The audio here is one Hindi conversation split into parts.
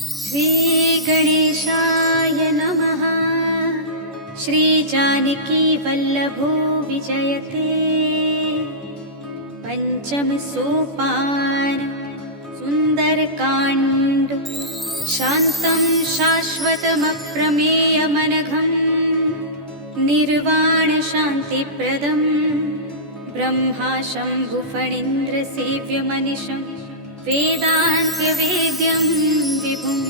श्रीगणेशाय नमः। श्रीजानकीवल्लभो विजयते। पंचम सोपान सुंदरकांड। शान्तं शाश्वतमप्रमेयमनघं निर्वाण शान्तिप्रदं ब्रह्मा शम्भुफणीन्द्रसेव्यमनिशं वेदान्त्यवेद्यं विभुं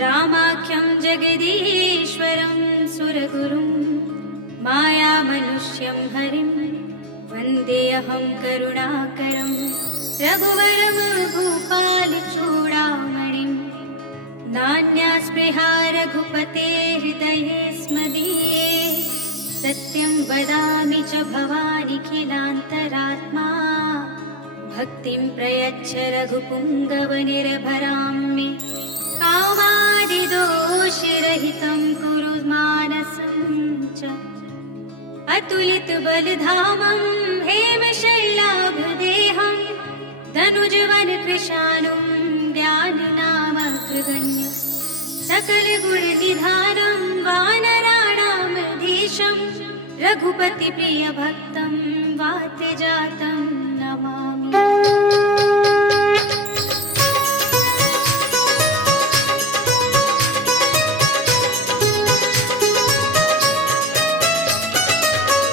रामाख्यं जगदीश्वरं सुरगुरुं मायामनुष्यं हरिं वन्देऽहं करुणाकरं रघुवरं भूपालचूडामणिं। नान्यास्पृहा रघुपते हृदये स्मदीये। सत्यं वदामि च भवानिखिलान्तरात्मा। भक्तिं प्रयच्छ रघुपुङ्गवनिर्भरां मे। कामादिदोषरहितं कुरु मानसं च। अतुलितबलधामं हेमशैलाभदेहं धनुजवनकृशानुं ज्ञाननामग्रगण्यं सकलगुणनिधानं वानराणामधीशं रघुपतिप्रियभक्तं वात्यजातं नमामि।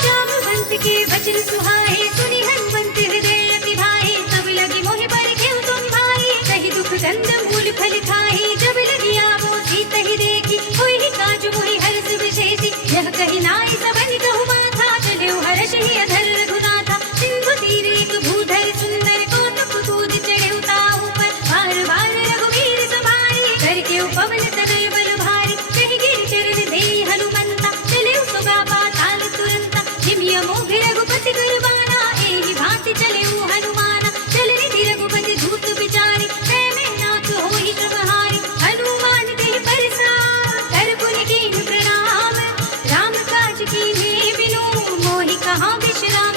जामवंत के वचन सुहाए सुनि हनुमंत हृदय अति भाए। तब लगी मोहि बड़ घेउ तुम भाई कहि दुख गंध मूल फल खाई। जब लगी आवो सीता ही देखी होई काज मोहि हर्ष विशेषी। यह कहि नाई सबन कहु माथा चले हर्ष ही अधर रघुनाथा। सिंधु तीर एक भूधर सुंदर कौतुक कूद चढ़े ताहु पर। बार बार रघुवीर सवारी करके पवन तनय बल भारी। कहि गिर चरण दे हनुमंता चले सुगा पाताल तुरंता। हिमिया मोघ रघुपति कुर्बाना एहि भांति चले हनुमाना। चल निधि रघुपति धूत विचारी कै में नाथ होई श्रमहारी। हनुमान देहि परसा कर पुनि कीन्ह प्रणाम। राम काज कीन्हे बिनु मोहि कहाँ विश्राम।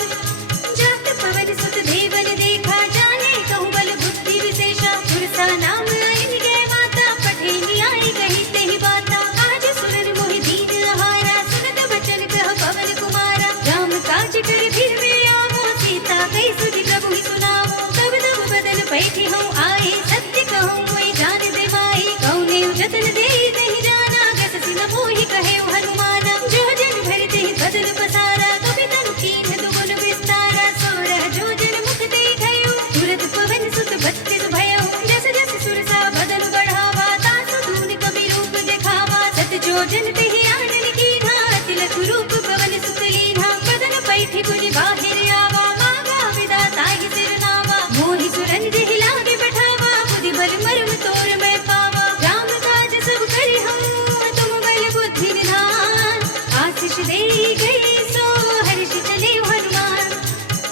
जात पवन सुत देवन देखा जाने कहु बल बुद्धि विशेषा। पुरसा नाम इनके माता पठे न्याय कही तेहि बाता। काज सुरन मोहि दीन आहारा सुनत बचन कह पवन कुमारा। राम काज कर फिर वे आवो सीता कई सुधि प्रभु ही सुनावो। तब तब बदन पैठी हूँ आए सत्य कहूँ कोई जान दे माई। कौने जतन दे नहीं जाना गस सिन मोहि कहे हनुमाना। जो जन भर ते बदन पसारा कभी तनु कीन्ह दुगुन विस्तारा। सोरह जो जन मुख देखयो तुरत पवन सुत बत्तिस भयो। जस जस सुरसा बदन बढ़ावा तासु दून कवि रूप देखावा। सत जो जन तेहि आनन कीन्हा तिलक रूप पवन सुत लीन्हा। बदन पैठी पुनि बाहिर आवा मागा विधाता ही सिरनावा। मोहि सुरन जेहि लागे बैठावा बुद्धि बल मर्म तोर मैं पावा। राम काज सब करि हम तुम बल बुद्धि निधान। आशीष देहि गई सो हर्ष चले हनुमान।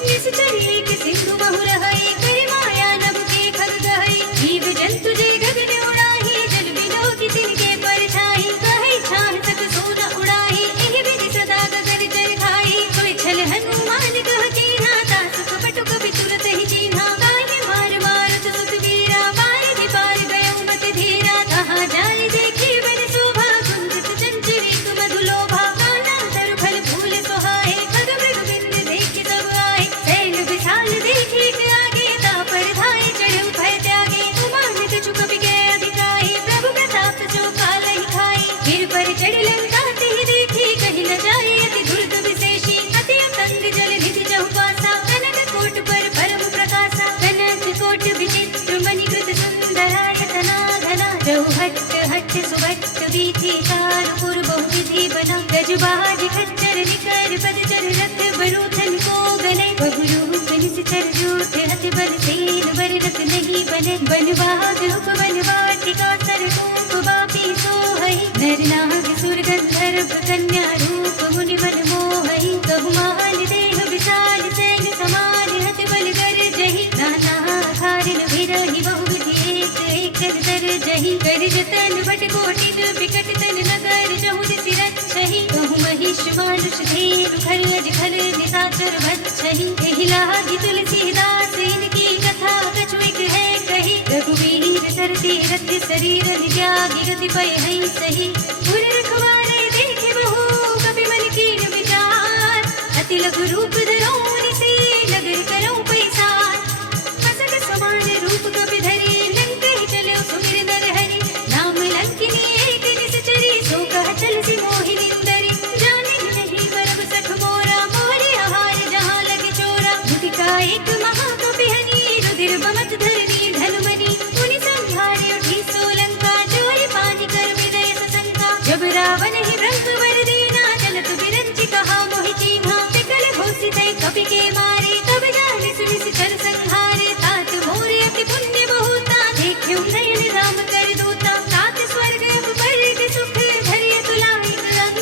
निश्चर एक सिंधु बहु रहई करि माया नभ के खग गहई। जीव जंतु जे गगन उड़ाही जल बिनो की तिनके परछाई। कहई छान तक सोना उड़ाही एहि विधि सदा गगन जल खाई। कोई छल हनुमान कह कीन्हा तासु कपट कपि तुरत ही चीन्हा। गाय मार मारत सुत वीरा बारिधि पार गयो मति धीरा। कहाँ जाय देखी बन शोभा कुंजित चंचरी मधुलोभा। काना तरु फल फूल सोहाए खग मृग बिंद देखि सब आए। सैल विशाल देखी के आगे तापर धाय चढ़ऊ भय त्यागे। उमान कछु कपि के अधिकाई प्रभु प्रताप जो कालहि खाई। गिर पर चढ़ लंका तेहि देखी कहि न जाय अति दुर्ग विशेषी। अति अतंग जल निधि चहुपासा कनक कोट पर परम प्रकाशा। कनक कोट विचित्र मणिकृत सुंदरायतना घना। जहु हट्ट हट्ट सुभट्ट वीथि चारु पुर बहु विधि बना। गजबाज खच्चर निकर पद चर रथ बरूथन को गले। बहुरूप निश्चर जूठ हति बल सेन बर रख नहीं बने। बनवाग उपवन वाटिका सर रूप बापी सोहई। नर नाग सुर गंधर्व कन्या रूप मुनि बन मोहई। कहु मान देह विशाल सैन समान हति बल कर जही। नाना खारिन विरहि बहु विधि एक एक कर जही। कर जतन बट कोटि विकट तन नगर जहु दिसि रक्षहि। कहु महिष मानुष धेनु खर अज खल निशाचर भक्षहि। एहि लागी तुलसीदास इनकी कथा कछु एक है कही। रघुवीर सरती रति शरीर त्यागी गति पय है सही पुर रखवारे देखे बहु कपि मन कीन विचार अति लघु रूप धरोनि से नगर करो पैसार मसक समान रूप कपि धरे लंक ही चले सुमिर नर हरि नाम लंकिनी एक निश्चरी सो कह चल सी मोहिनी दरी जाने नहीं बरब सख मोरा मोरे आहार जहाँ लगे चोरा मुदिका एक महाकपि हनी रुधिर बमत धरनी धनुमनी मुनि संहारे उठी सोलंका चोरी पानी कर विदय सशंका जब रावण ही ब्रह्म वर देना चलत बिरंची कहा मोहि चीन्हा विकल घोषित कपि के मारे तब जाने सुनि कर संहारे तात मोरे अति पुण्य बहुता देखे नयन राम कर दूता तात स्वर्ग पर सुख धरिय तुलाई अंग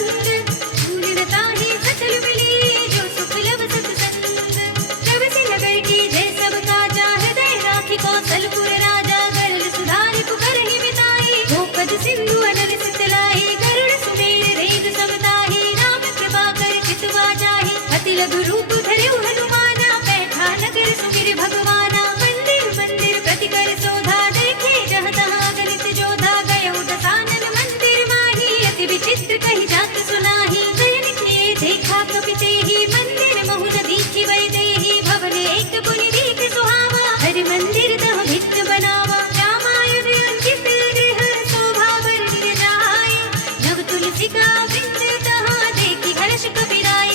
शून्यता ही सकल मिली जो सुख लब सत्संग जब से नगर की जय सब काजा हृदय राखी कौशलपुर राजा गरल सुधार पुकर ही बिताई गोपद सिंधु अनल सितलाई गरुड़ सुमेर रेग समताही राम कृपा कर चितवा जाहि अति लघु रूप धरिउ हनुमाना बैठा नगर सुमिर भगवाना मंदिर मंदिर प्रति कर शोधा देखे जहाँ तहाँ गणित जोधा गयो दसानन मंदिर माही अति विचित्र कही जात सुनाही नयन किए देखा कपि तेहि मंदिर महु न दीखि वै देहि भवन एक पुनि दीख सुहावा हरि मंदिर तह भित्त बनावा रामायण अंकित गृह शोभा वर्णिय जाय नव तुलसिका वृंद तहाँ देखि हर्ष कपि राय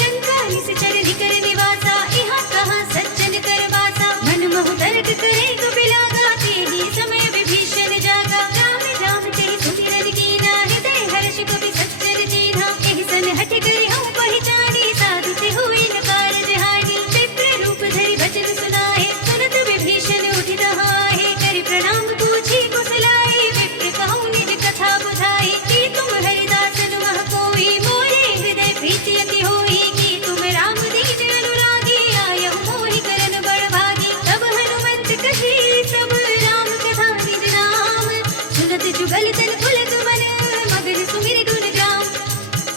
लंका निश्चर निकर निवासा यहाँ कहाँ सज्जन कर वासा मन महु तर्क करे कपि लागा तेहि समय विभीषण जागा राम राम तेहि सुमिरन कीना हृदय हर्ष कपि सज्जन चीन्हा एहि सन हठ करि हूँ पहिचानी साधु से हुई न कारज हानि विप्र रूप धरि वचन सुनाए सुनत विभीषण उठि तहाए करि प्रणाम पूछी कुशलाए विप्र कहूँ निज कथा बुझाई कि तुम हरिदासन मह कोई मोरे हृदय प्रीति अति होई कि तुम राम दीन अनुरागी आयहु मोहि करन बड़ भागी तब हनुमंत कही सब राम कथा निज नाम सुनत जुगल तन पुलक मन मगन सुमिर गुण ग्राम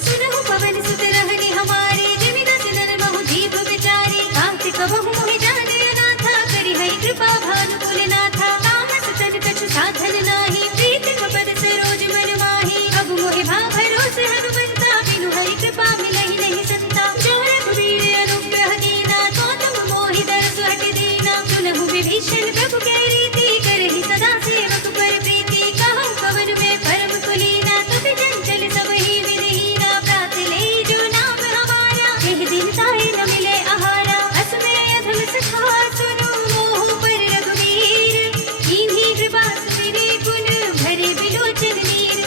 सुनहु पवन सुत रहनि हमारे जिमि दस नर महु जीव विचारी कार्तिक बहु मोहि जाने अनाथा करि है कृपा भानुकुल नाथा तामस तन कछु साधन नाही प्रीत कपद सरोज मन माही अब मोहि भा भरोसे हनुमंता बिनु हरि कृपा मिलहि नहीं संता जो रघुवीर अनुग्रह कीना तो तुम मोहि दरस हट दीना सुनहु विभीषण प्रभु कै रीति करहि सदा सेवक पर प्रीति कहूँ पवन में परम कुलीना कपि चंचल सब ही विधिहीना प्रात ले जो नाम हमारा एहि दिन ताहि न मिले आहारा अस में अधम सखा सुनो मोह पर रघुवीर कीन्ही कृपा सुमिरि गुण भरे बिलोचन नीर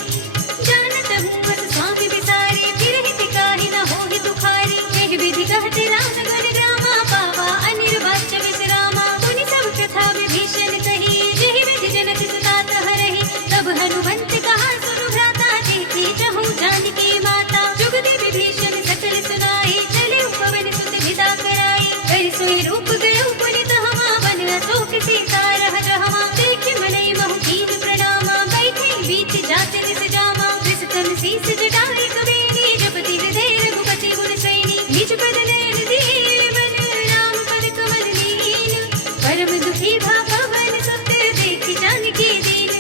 जानत हूँ बस स्वामी बिसारी फिर हित काहि न होहि दुखारी एहि विधि कहते राम गुण ग्रामा पावा अनिर्वाच्य विश्रामा मुनि सब कथा विभीषण कही जेहि विधि जनक सुता हरहि तब हनुमंत कहा सुनु भ्राता देखी चहु जानकी माता जुगति विभीषण सकल सुनाई चले पवन सुत विदा कराई कर सोई रूप गयो पुनि तहमा वन अशोक सीता रह जहमा देख मनई महु कीन प्रणामा बैठे बीच जात निस जामा विस्तन शीस जटाई कबीनी जपति हृदय रघुपति गुण सैनी निज पद नयन दिए मन राम पद कमल लीन परम दुखी भा पवन सुत देखि जानकी दीन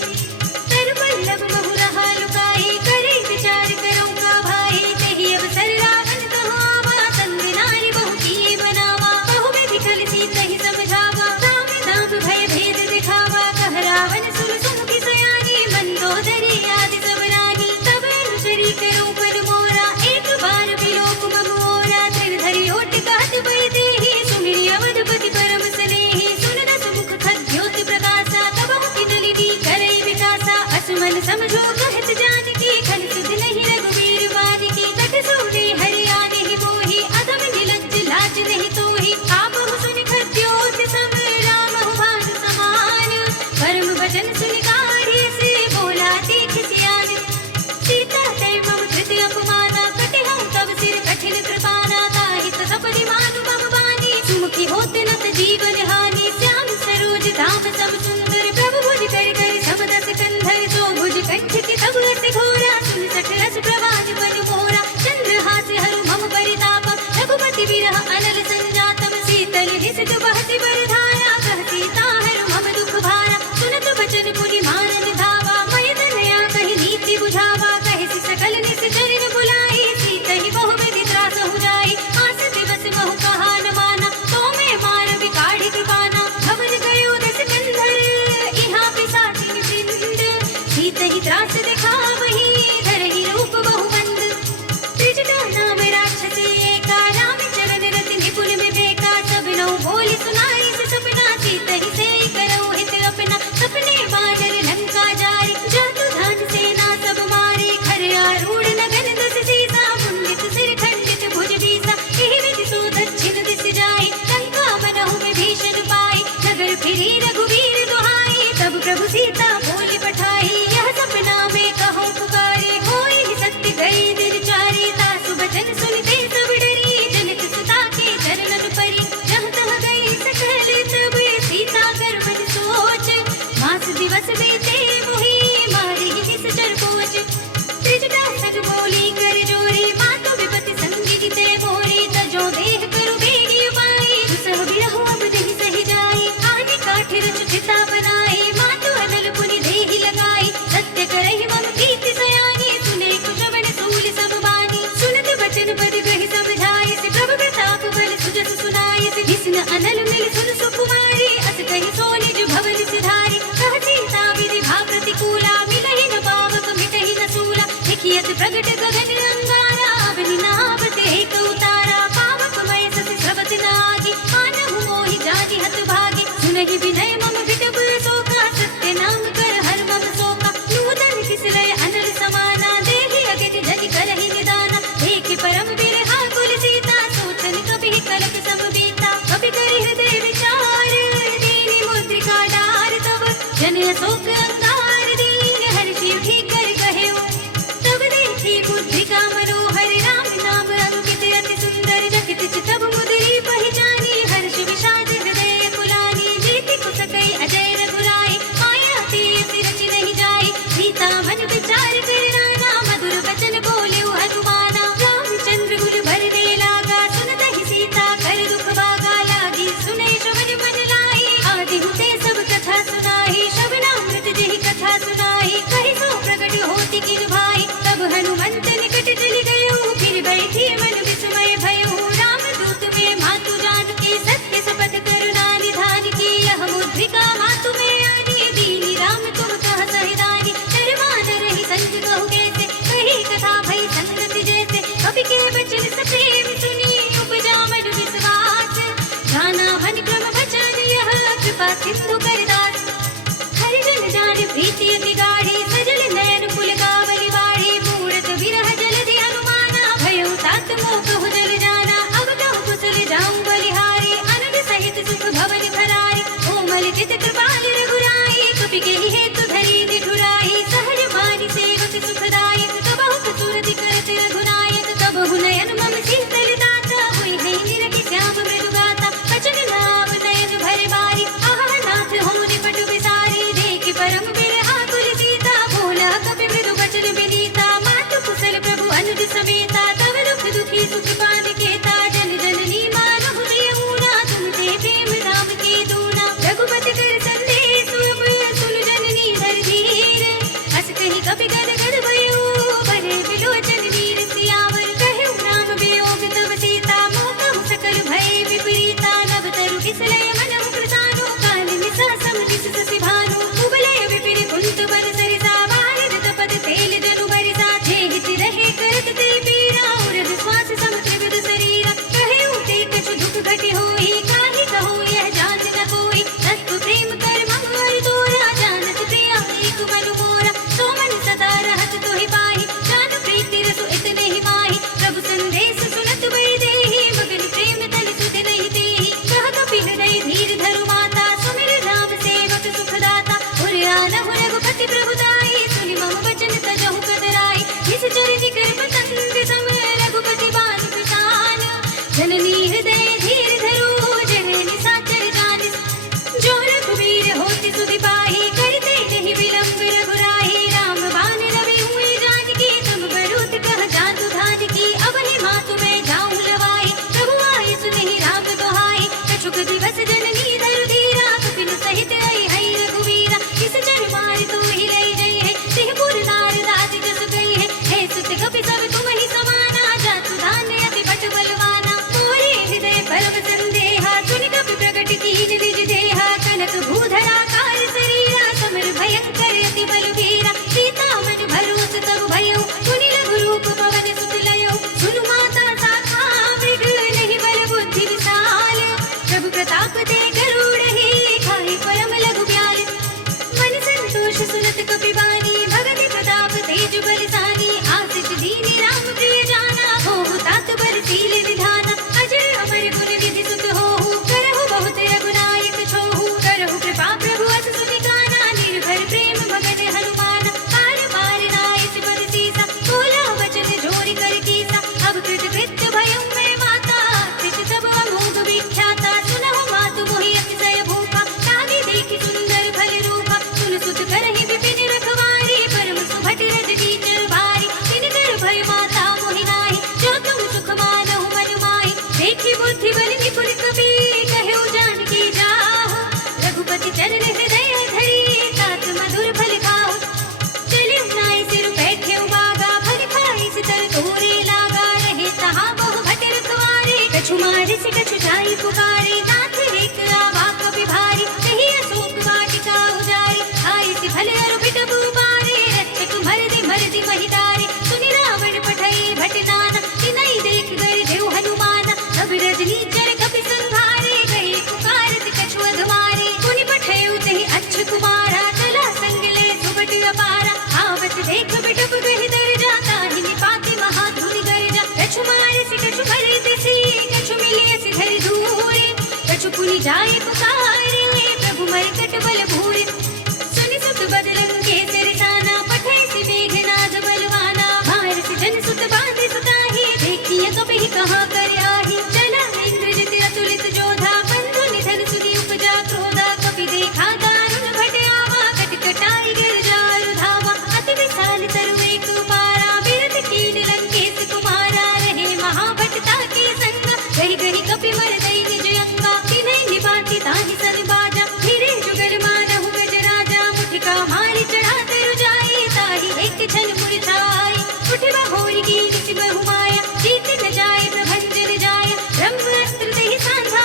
तर पल्लव बहु रहा लुकाई करे विचार करो का भाई तेहि अवसर रावण कहो आवा संग नारी बहु किए बनावा बहु विधि कल सीत ही समझावा राम नाम भय भेद दिखावा कह रावण सुन सुमुखी सयानी मंदोदरी आदि सब रानी तब अनुचरी करो पद मोरा एक बार विलोक ममोरा धर धरि ओट कहत पै देहि सुमिरि अवधपति परम स्नेहि सुन दस मुख खद्योत प्रकाशा तब की नलिनी करई विकासा असमन समझो कहत जानकी खन सुध नहीं रघुवीर वानकी तट सोने हरि आने ही मोहि अधम निलज्ज लाज नहीं तोहि आपहु सुनि खद्योत सब राम भानु समान परम वचन सुनि काढ़ी से बोला तीख सियान सीता तै मम कृति अपमाना कटे हूँ तब सिर कठिन कृपाना ताहि सपनि मानु मम वाणी सुमुखी होत नत जीवन हानि श्याम सरोज धाम सब सुंदर प्रभु भुज कर कर समदस कंधर तो भुज कंठ की तब रस रास दिखावही धरहि रूप बहुबंद त्रिजटा नाम राक्षसी एका राम चरण रति निपुण विवेका सब नौ बोली सुनाई से सपना सीतहि से करौ हित अपना सपने बानर लंका जारी जातु धान सेना सब मारे खर आरूढ़ नगन दस सीसा मुंडित सिर खंडित भुज बीसा एहि विधि सो दक्षिण दिस जाई लंका बनहु में भीषण पाई नगर फिरी रघुवीर दुहाई तब प्रभु सीता बोली पठाई यह सपना में कहो पुकारे होई सत्य गई दिल चारी तासु बचन सुनते सब डरी जनक सुता के चरणन परी जहाँ तह गई सकल तब सीता गर्भज सोच मास दिवस बीते मोहि मारी निश्चर पोच त्रिजटा सग बोली कर जोरी मातु विपति संगी ते मोरी तजो देह करु बेगी उपाई दुसह बिरहु अब देहि सही जाई आने काठि रच चिता बनाई मातु अनल पुनि देहि लगाई सत्य करहि मम कीर्ति सयानी सुने कुशवन सूल सब बानी सुनत बचन पद कहि समझाई से प्रभु प्रताप बल सुजस सुनाई से जिसन अनल मिल सुन सुकुमारी अस कहि सो निज भवन सिधारी कह सीता विधि भा प्रतिकूला मिलहि न पावक मिटहि न सूला देखियत प्रगट गगन अंगारा अवनि नाभ टेक उतारा पावक मय सस स्रवत नागी मानहु मोहि जानि हत भागी सुनहि विनय मम विटप शोका सत्य नाम कर हर मम शोका नूतन किसलय अनल समाना देहि अगति जनि करहि निदाना देखि परम बिरहा कुल सीता सोचन कपि कनक सम बीता कपि करि हृदय विचार दीनि मुद्रिका डार तब जन शोक अंगार दीन हर्षि उठि कर कहेउ तब देखी बुद्धिका मनोहर राम नाम अंकित अति सुंदर जकित चितब मुदरी पहिचानी हर्ष विषाद हृदय कुलानी जीति कुसकई अजय रघुराई माया तीर रचि नहीं जाई सीता मन विचार कर नाना मधुर वचन बोलेउ हनुमाना रामचंद्र गुल भर दे लागा सुनतहि सीता कर दुख भागा लागी सुनै श्रवण मन लाई आदि हुते सब कथा सुनाई श्रवणामृत जेहि कथा सुनाई कहि सो प्रगट होति किन भाई तब हनुमंत निकट चली गयो फिर बैठी मन विस्मय भयो रामदूत में मातु जानकी सत्य शपथ करुणा निधान की यह मुद्रिका मातु में आनी दीनी राम तुम कह सहिदानी शर्मान रही संग कहु कैसे कही कथा भई संगत जैसे कवि के वचन सप्रेम सुनी उपजा मन विश्वास जाना हन क्रम वचन यह कृपा सिंधु करदास हरिजन जान प्रीति अति गाढ़ी सजल नयन पुल कावली बाढ़ी मूरत विरह जलधि हनुमाना भयो तात मोह कहु जल जाना अब कहु कुशल जाऊं बलिहारी अनंत सहित सुख भवन भरारी कोमल चित कृपाल रघुराई कपि के हेतु धरी निठुराई सहज मानि सेवक सुखदायक कबहु कसूरति करत रघुनायक कबहु नयन मम शीतल दाता हुई है निरखि श्याम मृदु गाता बचन नाम नयन भर बारी आह नाथ हो निपट विसारी देखि परम बिरहा कुल सीता बोला कपि मृदु बचन विनीता मातु कुशल प्रभु अनुज समेता तव दुख दुखी सुख पान केता जन जननी मानहु जियऊना तुम ते प्रेम धाम की दूना रघुपति कर संदेश अब सुन जननी धर धीर अस कहि कपि गद गद भयो बरे बिलोचन वीर सियावर कहु राम वियोग तव सीता मोह सकल भय विपरीता नभ तरु किसलय मनहु कृतानो काल निसा सम जिस ससि भानु उबलय विपिन कुंत बर सरिसा वारिद तपद तेल जनु बरिसा जे हित रहे करत ते पीरा अपारा, आवत देख बिटुक गहि दर जाता ही निपाति महाधुनि गर्जा। कछु मारे से कछु भरे तिसी, कछु मिलिए से धरि धूरे, कछु पुनि जाए पुकारे, प्रभु मरकट बल भूरे। सुनि सुत बदलन के सिरसाना, पठै से मेघनाद बलवाना, मार से जन सुत बांधे सुताही, देखिए कभी कहाँ कर आही। चला इंद्रजित अतुलित जोधा, बंधु निधन सुनि उपजा क्रोधा, कपि देखा दारुण भट आवा, कटकटाई गिरजारु धावा। अति विशाल तरु एक पारा, बिरथ कीन लंकेश कुमारा, रहे महाभटता के संगा, गहि गहि कपि मर गई निज अंगा। तिन्है निपाति ताहि सन बाजा, फिरे जुगल मानहु गजराजा, मुठिका मारि चढ़ा तरु जाई, ताहि एक छन मुरझाई। उठि बहोरी कीन सि बहु माया, जीत न जाय प्रभंजन जाय, ब्रह्म अस्त्र देहि सांझा,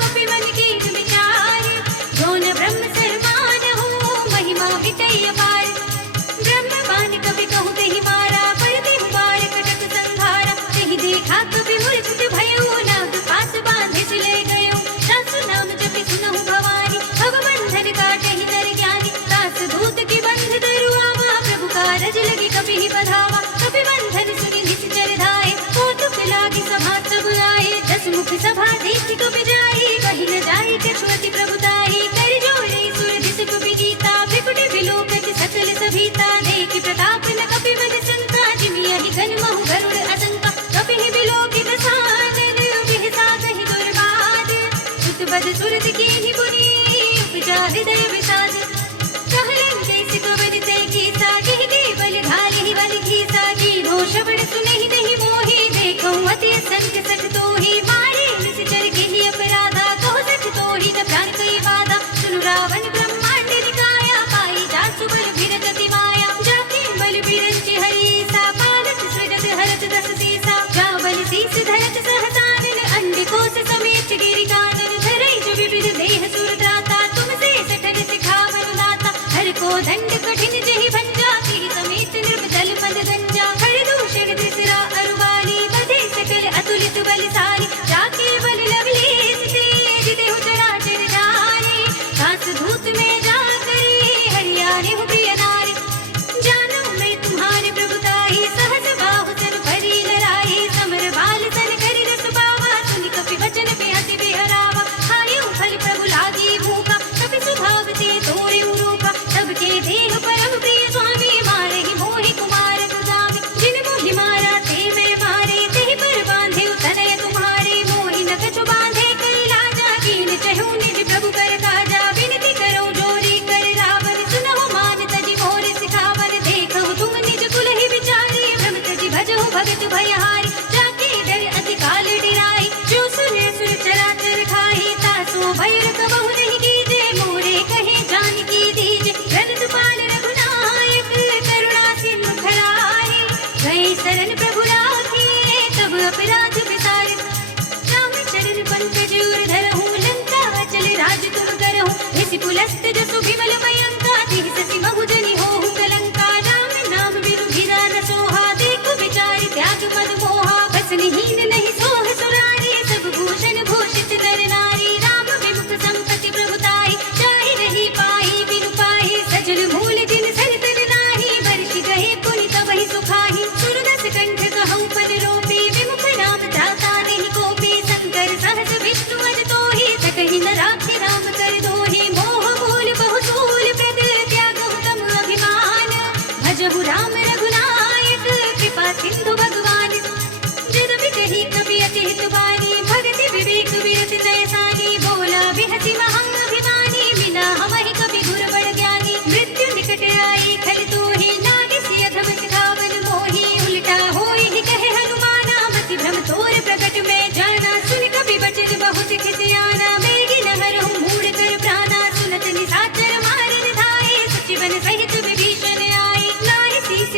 कपि मन कीन विचार। जो न ब्रह्म सरमान हो, महिमा मिटै अपार। ब्रह्म बाण कपि कहु तेहि मारा, पर देहु बार कटक संघारा। तेहि देखा कपि मूर्छित भयउ, नाग पास बांधे से ले गयो। सासु नाम जपि सुनहु भवानी, भव बंधन काटहि नर ज्ञानी। दास दूत की बंध धरु आवा, प्रभु कारज लगे कपि ही बधावा। कपि बंधन सुनि निश्चर धाये, कौतुक लागी सभा सब आए। दस मुख सभा देखि कपि जाई, कहि न जाई कछु अति प्रभुताई। कर जोड़े सुर दिस कपि गीता, भृकुटि विलोकत सकल सभीता। देखि प्रताप न कपि बद संका, जिमियहि गन महु गरुड़ असंका। कपि ही विलोकित सानन, बिहसा कहि दुर्बाद। सुत बद सुरत कीन्हि पुनि, उपजा हृदय विषाद। कहलन कैसि कवन तै कीसा, केहि के बल घालिहि बल घीसा। कीन्हो श्रवण सुनहि नहीं मोहि, देखहुँ अति असंख्य सठ तोहि। मारे निश्चर गेहि अपराधा, कहु सठ तोहि न प्राण कई बाधा। सुनु रावण ब्रह्मांड निकाया, पाई जासु बल भिरत अति माया। जाके बल बिरंचि हरीसा, पालत सृजत हरत दस सीसा। जा बल शीस धरत सहसानन, अंडकोश समेत गिरि कानन। धरै जो विविध देह सुर त्राता, तुमसे सठन सिखावन दाता। हर को दंड कठिन जहि भंजा, तिहि समेत नृप जल पद गंजा। हर दूषण त्रिसरा अरुवाली, बधे सकल अतुलित बलशाली। जाके बल लवलेश तेज, देहु चराचर जारे। दास धूत में जा करे, हरियाणे हूँ प्रिय नारी। जानो मैं तुम्हारे प्रभुताई, सहस बाहु सन परी लड़ाई। समर बाल सन करि रस पावा, सुनि कपि वचन बेहति बेहरावा। खायो फल प्रभु लागी भूखा, कपि स्वभाव ते तोरे रूपा। सबके देह परम प्रिय स्वामी, मारहि मोहि कुमार सुदामी। जिन मोहि मारा ते मैं मारे, तेहि पर बांधे तनय तुम्हारे। मोहि न कछु बांधे कर लाजा, कीन चहु निज प्रभु कर काजा। विनती करो जोरी कर रावण, सुनहु मान तजि मोर सिखावन। देखहु तुम निज कुल ही विचारे, भ्रम तजि भजहु भगत भयहारी। जाके डर अति काल डिराई, जो सुने सुर चराचर खाई। तासो भय कबहु नहीं कीजे, मोरे कहे जानकी दीजे। रनत पाल रघुनायक, करुणा सिंधु खरारे। गए शरण प्रभु राखे, तब अपराध विसारे। राम चरण पंकज उर धरहु, लंका अचल राज तुम करहु। ऋषि पुलस्त जसु विमल मयंका, तिहि ससि महु जनि होहु कलंका। राम नाम बिनु धीरा न सोहा, देखु विचार त्याग मन मोहा। बसनिहीन नहीं सोह सुरारे, सब भूषण भूषित नर नारी। राम विमुख संपत्ति प्रभुताई, जाहि रही पाई बिनु पाई। सजल मूल जिन सन तन नाही, बरषि गए पुनि तबहि सुखाहि। सुरदस कंठ कहउँ पद रोपी, विमुख नाम त्राता नहीं कोपी। शंकर सहस विष्णु अज तोहि, सकहि न राखे राम कर दोहि। मोह मूल बहु सूल प्रद, त्यागहु तम अभिमान। भजहु राम रघुनायक, कृपा सिंधु भगवान। जदपि कही कपि अति हित बानी, भगति विवेक विरत तैसानी। बोला बिहसि महाअभिमानी, बिना हमहि कपि गुर बड़ ज्ञानी। मृत्यु निकट आई खल तोहि, नागिसि अधम सिखावन मोहि। उल्टा होई ही कहे हनुमाना, मति भ्रम तोर प्रकट में जाना। सुन कपि बचन बहुत खिसियाना, बेगी न हरहु मूढ़ कर प्राणा। सुनत निशाचर मारन धाये, सचिवन सहित विभीषण आए। नाहि शीस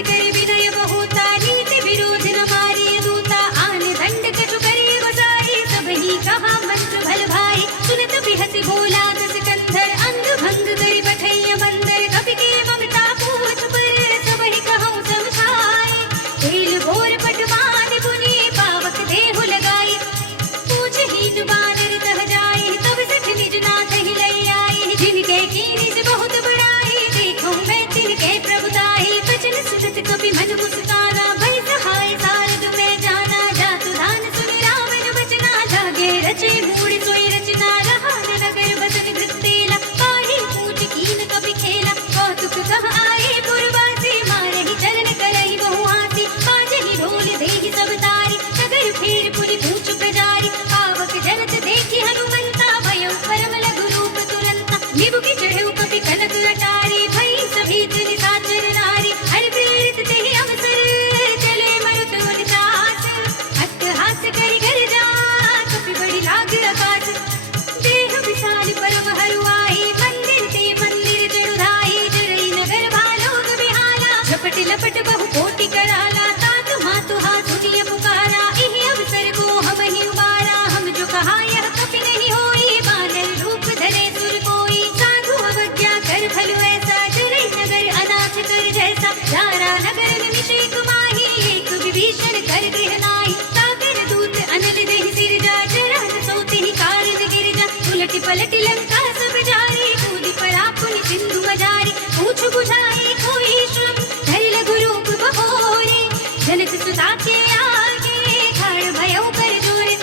लपट बहु कोटि कराला, तात मातु हाथ सुनिय पुकारा, इहि अवसर को हम ही उबारा। हम जो कहा यह कपि नहीं होई, बानर रूप धरे सुर कोई। साधु अवज्ञा कर भलु ऐसा, जरई नगर अनाथ कर जैसा। दारा नगर निमिषे कुमाही, एक विभीषण कर गृह नाहि। सागर दूत अनल देहि सिरजा, जरहत सोते ही कारण गिरजा। उलटि पलटि लंका सब जारी, कूदि परा पुनि सिंधु मजारी। पूछ बुझाए कोई श्रम, धरि लघु रूप बहोरे। जनक सुता के आगे, खाड़ भयो कर जोरे।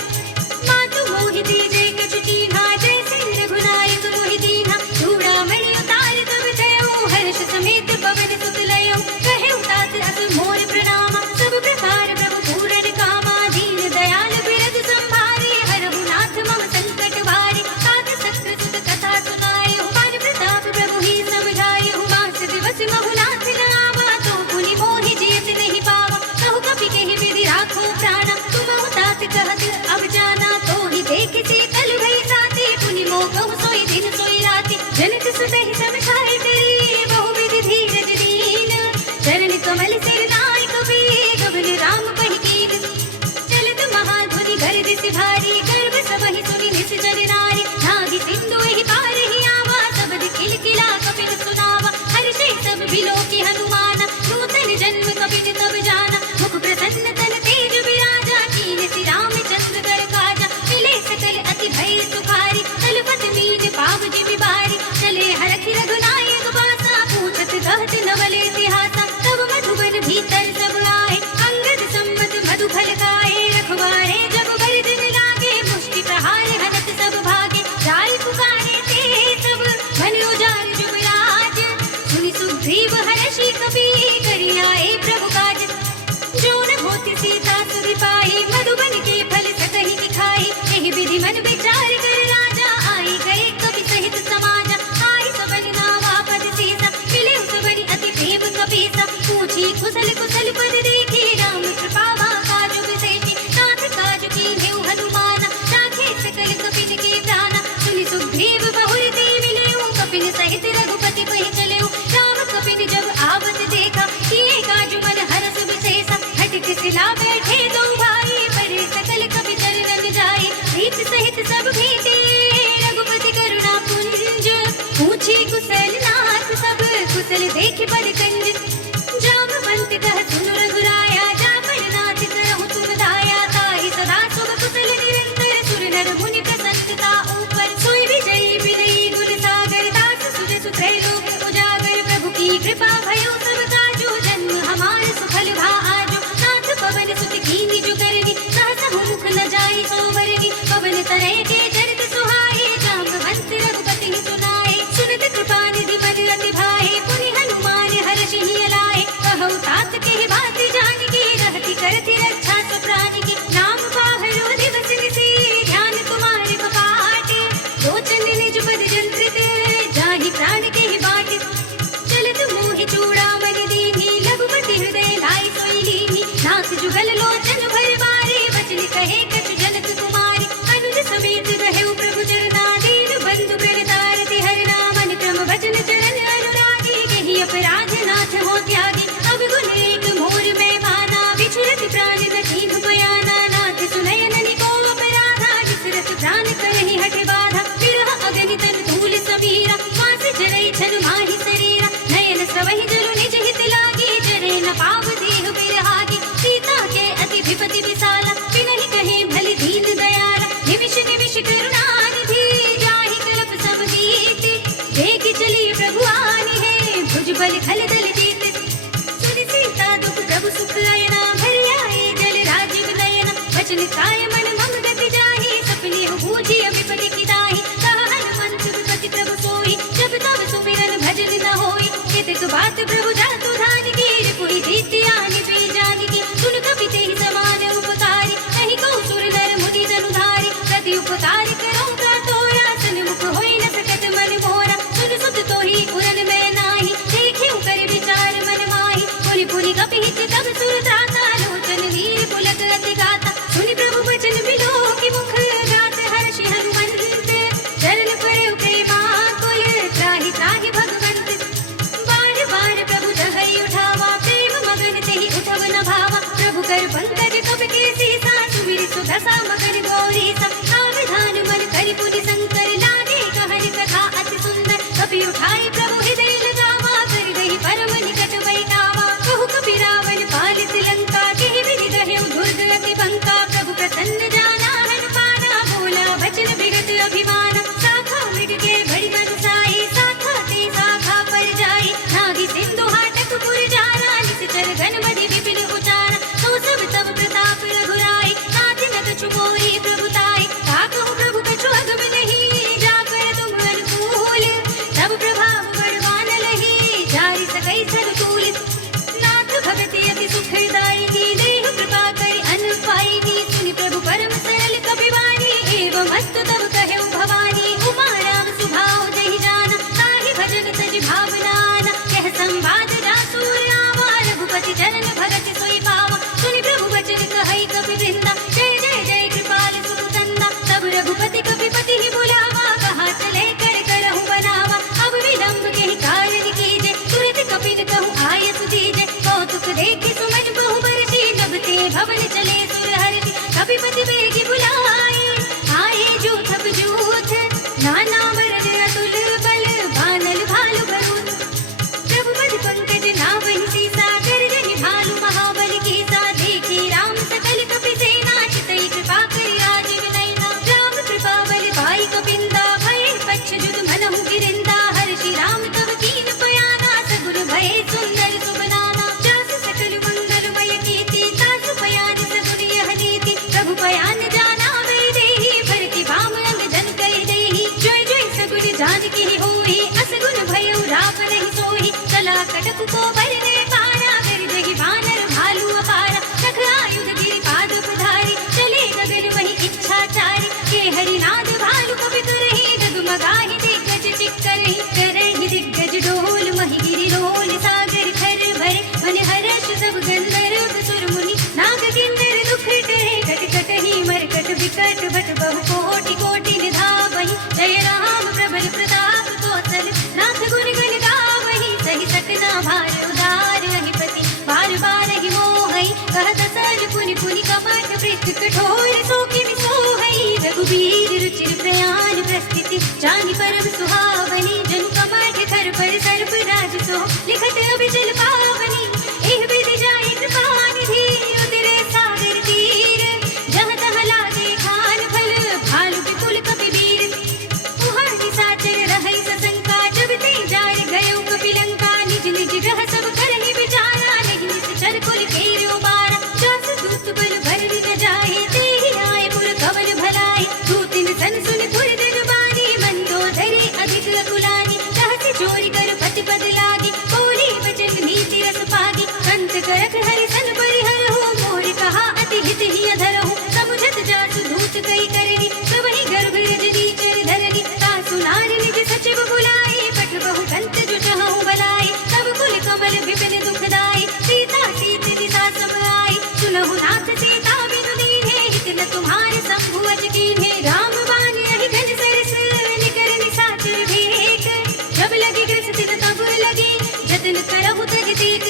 मातु मोहि दीजे कछु कीन्हा, जैसे रघुनायक मोहि दीन्हा। चूड़ामणि उतार तब जयो, हर्ष समेत पवन सुत लयो। कहे तात अस मोर प्रणामा, सब प्रकार प्रभु पूरन कामा। दीन दयाल बिरद संभारे, हरहु नाथ मम संकट वारे। तात सत्य सुत कथा सुनाए, पार प्रताप प्रभु ही समझाए। मास दिवस महु नाथ नावा, तो पुनि मोहि जेत नहीं पावा। कहु कपि कहि विधि राखो प्राणा, तुमहु तात कहत अब जाना। तो ही देख शीतल भई साथी, पुनि मोह कहु सोई दिन सोई राति। जनक सुतहि समझाए डरे, बहु विधि धीरज दीन। चरण कमल सिर नाय कपि, गगन राम पहि कीन। चलत महाधुनि गर्ज से भारी, गर्भ सबहि सुनि निश्चर नारी। नागी सिंधु एहि पार ही आवा, सबद खिलखिला कपिन सुनावा। हर्षे सब बिलोकी हनुमाना, नूतन जन्म कपिन तब जाना। मुख प्रसन्न तन तेज विराजा, कीनसि रामचंद्र कर काजा। मिले सकल अति भय सुखारी, तलपत मीन पाव जिमि बारी। चले हरखि रघुनायक बासा, पूछत कहत नवल इतिहासा। तब मधुबन भीतर सब आए, अंगद सम्मत मधु फल खाए। रखवारे जब बरदन लागे, मुष्टि प्रहार हनत सब भागे। जाय पुकारे ते सब, मन उजाड़ जुबराज। सुनि सुग्रीव हर्षि कपि, करि आए प्रभु काज। जो न होति सीता सुधि पाई, मधुबन के फल सकहि की खाई। एहि विधि मन विचार कर राजा, आई गए कपि सहित समाजा। आई सबन नावा पद सीसा, मिले सबनि अति प्रेम कपीसा। पूछी कुशल कुशल पद देखी, राम कृपा काज विशेषी। नाथ काज कीन्हेउ हनुमाना, राखे सकल कपिन के प्राणा। सुनि सुग्रीव बहुर ते मिलेउ, कपिन सहित रघुपति पहि चलेउ। राम कपिन जब आवत देखा, किए काजु मन हरस विशेषा। हटिक सिला बैठे दो भाई, पढ़े सकल कपि चरणन जाई। प्रीत सहित सब भेटे, रघुपति करुणा पुंज। पूछी कुशल नाथ सब, कुशल देखि बड़ कंज। जामवंत कह सुनु रघुराया, जामन नाथ करहु तुम दाया। ताहि सदा शुभ कुशल निरंतर, सुर नर मुनि प्रसन्नता ऊपर। सोई विजयी विनयी गुण सागर, दास सुर सुत्रय लोक उजागर। प्रभु की कृपा भयो सब काजो, जन्म हमार सुफल भा आजो। नाथ पवन सुत कीन्हि जो करनी, सहसहु मुख न जाई सोवरनी। पवन तनय के चरित सुहाए, जामवंत रघुपति सुनाए। सुनत कृपा निधि मन रति भाए, पुनि हनुमान हर्षि लाए। कहु तात के बात जानकी, रहति करति रक्षा सु प्राण की। नाम बाहरो दिवस निसी, ध्यान कुमार कपाटे। लोचन निज पद जंत्रित, जाहि प्राण के बाटे। चलत मोहि चूड़ामणि दीन्ही, लघुपति हृदय लाई सोई लीन्ही। नाथ जुगल लोचन भर बारे, बचन कहे कछु जनक कुमारी। अनुज समेत रहेउ प्रभु चरना, दीन बंधु प्रणतारति हरना। मन क्रम भजन चरण अनुरागी, केहि अपराध नाथ हो त्यागी। अब गुण एक मोर मैं माना, बिछुरत प्राण न कीन्हु बयाना। नाथ सुनय ननि को अपराधा, बिसरत प्राण करहि हठ बाधा। विरह अगनि तन धूल सबीरा, मास जरई छन माहि शरीरा। नयन स्रवहि जरु निज हित लागी, जरे न पाव देह बिरहागी। सीता के अति विपति विशाला, बिनहि कहे भलि दीन दयाला। निमिष निमिष करुणा निधि, जाहि कल्प सब नीति। देखि चली प्रभु आनि है, भुजबल खल दल जीत। सुनि सीता दुख प्रभु सुख लयना, भरि आए जल राजीव नयना। वचन काय मन मम गति जाहि, सपने हो बूझी विपति की दाहि। कहा हनुमंत विपति प्रभु सोई, जब तब सुमिरन भजन न होई। केतक बात प्रभु जातु धान की, रिपुहि जीति आनि पे जानकी। सुन कपि तेहि समान उपकारी, नहीं कहु सुर नर मुनि जनुधारी। प्रति उपकार करो का तोरा, सन्मुख होई न सकत मन मोरा। सुन सुत तोहि उरन मैं नाही, देखेउ कर विचार मन माही। पुनि पुनि कपि हित तब सुर त्राता, लोचन वीर पुलक अति गाता। सुनि प्रभु बचन बिलोकि मुख, गात हर्षि हनुमंत। चरण परेउ प्रेमा कुल, त्राहि त्राहि भगवंत। बार बार प्रभु जहई उठावा, प्रेम कर पंकज कब के सीसा सुमिर सुदशा मकर गौरी सा सावधान मन करि पुनि शंकर लागे कहन कथा अति सुंदर कपि उठाई प्रभु हृदय लगावा कर गई परम निकट बैठावा कहु कपि रावण पालित लंका के विधि गहेउ दुर्ग अति बंका प्रभु प्रसन्न जाना हन पाना बोला वचन विगत अभिमान शाखा मृग के बड़ी मनुसाई शाखा ते शाखा पर जाई नागी सिंधु हाटक पुर जाना निश्चर घन मधि विपिन उचारा तो सब तब प्रताप रघुराई नाथ न कछु मोहि प्रभुताई ताकहु प्रभु कछु अगम नहीं जाकर तुम अनुकूल तब प्रभाव बड़वान लही जारि सकई सरतूल नाथ भगति अति सुखदायिनी देह कृपा करि अन्न पाइनी सुनि प्रभु परम सरल कपिवानी एवं अस्तु तब कहेउ भवानी उमा राम सुभाव जहि जाना ताहि भजन तज भावनाना कह संवाद जासुर आवा रघुपति चरण भगत सोई पावा सुनि प्रभु वचन कहई कपि वृंदा जय जय जय कृपाल सुखकंदा तब रघुपति कपिपति ही बुलावा कहा चले कर करहु बनावा अब विलंब के कारण कीजे तुरत कपिन कहूँ आयस दीजे कौतुक देखि सुमन बहु बरसी जब ते भवन चले सुर हर्षि कपिपति बेगी बुलाए आए जूथ अब जूथ नाना वरद अतुल बल बानल भालु भरूत प्रभु पद पंकज नावहि सीसा गर्जनि भालु महाबल कीसा देखे राम सकल कपि सेना चितई कृपा करि राजीव नयना राम कृपा बल पाई कपिंदा भय पक्ष जुद मनहु गिरिंदा हर्षि राम तब कीन पयाना सगुन भय सुंदर सुबनाना जास सकल मंगलमय कीर्ति तासु पयान सगुन यह नीति प्रभु पयान जाना वे देहि भर की बाम अंग जन कह देहि जय जय सगुन जानकी होई असगुन भयउ राम नहीं सोई चला कटक को बरने पारा कर जहि बानर भालु अपारा सख आयुध गिरि पाद पधारी चले गगन वही इच्छाचारी के हरिनाद भालु कपि करहि डगमगाहि दिग्गज चिक्करहि करहि दिग्गज डोल महि गिरि रोल सागर खर भरे मन हर्ष सब गंधर्व सुर मुनि नाग किन्नर दुख टरे कट कटहि मरकट विकट भट बहु कोटि कोटि निधावहि जय राम प्रबल प्रताप कौशल नाथ गुण गण गावहि सहि सकना भार उदार अधिपति बार बार ही मोहई कहत सर पुनि पुनि कपट पृष्ठ कठोर सो किमि सोहई रघुबीर रुचिर प्रयाण प्रस्थिति जानि परम सुहावनी जनु कमठ खर पर सर्प राज सो लिखत अभिजल पावनी एह विधि जाय कृपा निधि उतरे सागर तीर जहाँ तहाँ लागे खान फल भालु विपुल कपि वीर उहाँ निशाचर रहै सशंका जब ते जाय गयो कपि लंका निज निज ग्रह सब करहि विचारा नहीं निश्चर कुल घेरो बारा जास दूत बल भर न जाहि तेहि आए पुर कवल भलाई दूतिन सन सुन पुर जन बानी मंदोदरी अधिक अकुलानी सहस चोरी कर पति पद लागी बोली वचन नीति रस पागी कंत करक हरि सन परिहर हो मोर कहा अति हित ही अधर हो समुझत जासु धूत कई करनी सबहि गर्भ रजनी चर धरनी तासु नारी निज सचिव बुलाए पठ बहु कंत जो चहु बलाए तब कुल कमल विपिन दुखदाई सीता सीत दिशा सब आई सुनहु नाथ सीता बिनु दीन्हे हित न तुम्हारे शंभु अज कीन्हे राम बाण यहि घन सरस निकर निशाचर भेक जब लगी ग्रसित तब लगी जतन करहु तज तीक